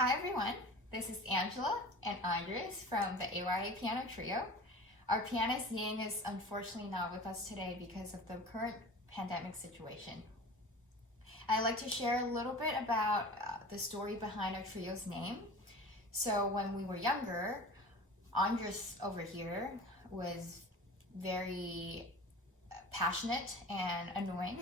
Hi everyone, this is Angela and Andres from the AYA Piano Trio. Our pianist Ying is unfortunately not with us today because of the current pandemic situation. I'd like to share a little bit about the story behind our trio's name. So when we were younger, Andres over here was very passionate and annoying.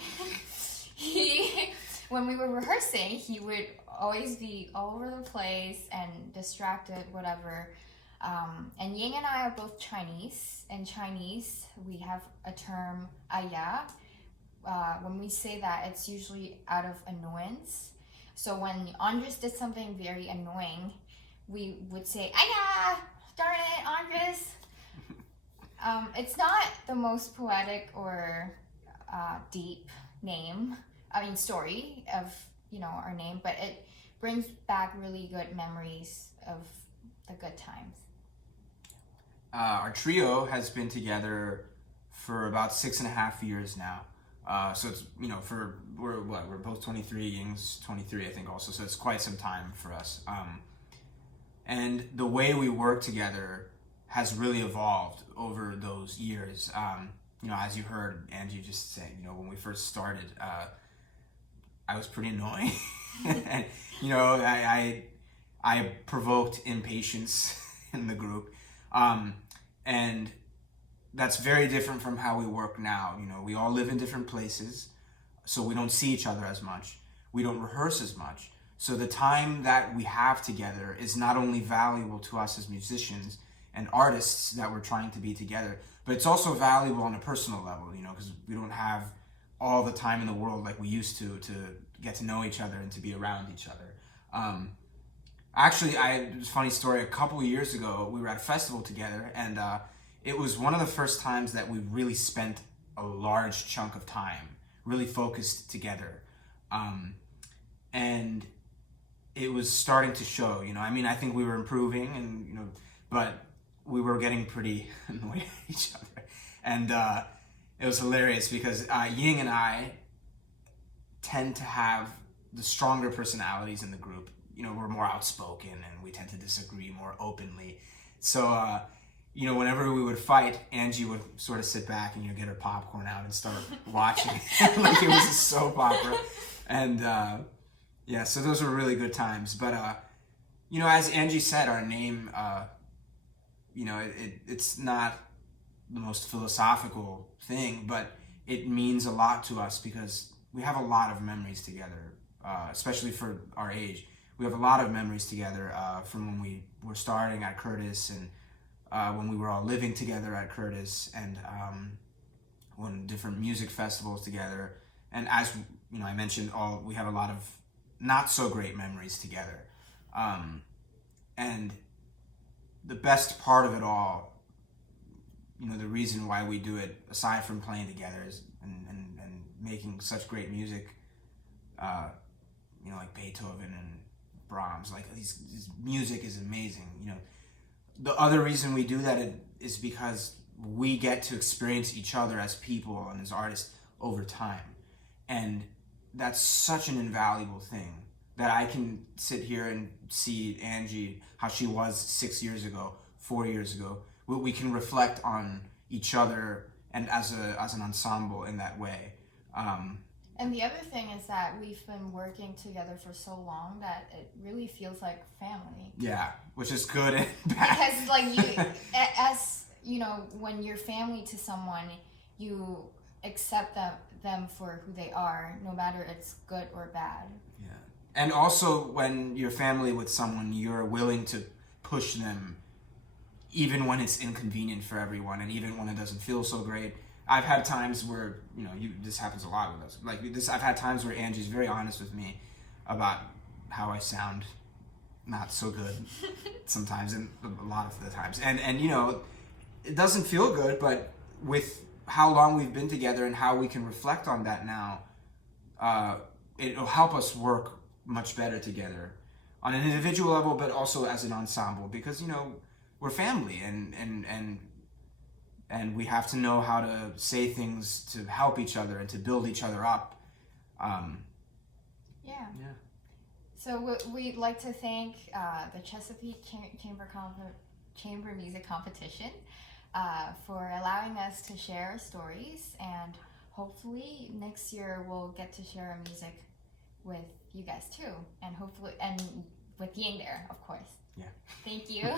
he when we were rehearsing, he would always be all over the place and distracted, whatever. And Ying and I are both Chinese. In Chinese, we have a term aya. When we say that, it's usually out of annoyance. So when Andres did something very annoying, we would say aya, darn it, Andres. It's not the most poetic or deep story of our name, but it brings back really good memories of the good times. Our trio has been together for about 6.5 years now. So it's we're both 23. Ying's 23, I think, also. So it's quite some time for us. And the way we work together has really evolved over those years. As you heard Angie just say, when we first started, I was pretty annoying, and I provoked impatience in the group, and that's very different from how we work now. We all live in different places, so we don't see each other as much. We don't rehearse as much. So the time that we have together is not only valuable to us as musicians and artists that we're trying to be together, but it's also valuable on a personal level, because we don't have all the time in the world like we used to get to know each other and to be around each other. Actually, it's a funny story. A couple of years ago, we were at a festival together, and it was one of the first times that we really spent a large chunk of time really focused together. And it was starting to show, I think we were improving, and, but we were getting pretty annoyed at each other. And it was hilarious because Ying and I tend to have the stronger personalities in the group. We're more outspoken and we tend to disagree more openly. So, whenever we would fight, Angie would sort of sit back and get her popcorn out and start watching like it was a soap opera. And so those were really good times. But, as Angie said, our name, it's not the most philosophical thing, but it means a lot to us because we have a lot of memories together, especially for our age. We have a lot of memories together from when we were starting at Curtis, and when we were all living together at Curtis, and when different music festivals together. And as I mentioned, we have a lot of not so great memories together. And the best part of it all, the reason why we do it, aside from playing together, is and making such great music, like Beethoven and Brahms, like these music is amazing. The other reason we do that is because we get to experience each other as people and as artists over time, and that's such an invaluable thing that I can sit here and see Angie, how she was 6 years ago, 4 years ago. We can reflect on each other and as an ensemble in that way. And the other thing is that we've been working together for so long that it really feels like family. Yeah, which is good and bad. Because when you're family to someone, you accept them for who they are, no matter it's good or bad. Yeah. And also when you're family with someone, you're willing to push them even when it's inconvenient for everyone and even when it doesn't feel so great. I've had times where, this happens a lot with us. Like this, I've had times where Angie's very honest with me about how I sound not so good sometimes, and a lot of the times. And it doesn't feel good, but with how long we've been together and how we can reflect on that now, it'll help us work much better together on an individual level, but also as an ensemble, because, we're family, and we have to know how to say things to help each other and to build each other up. Yeah. So we'd like to thank the Chesapeake Chamber Music Competition for allowing us to share our stories, and hopefully next year we'll get to share our music with you guys too, and hopefully and with Ying there, of course. Yeah. Thank you.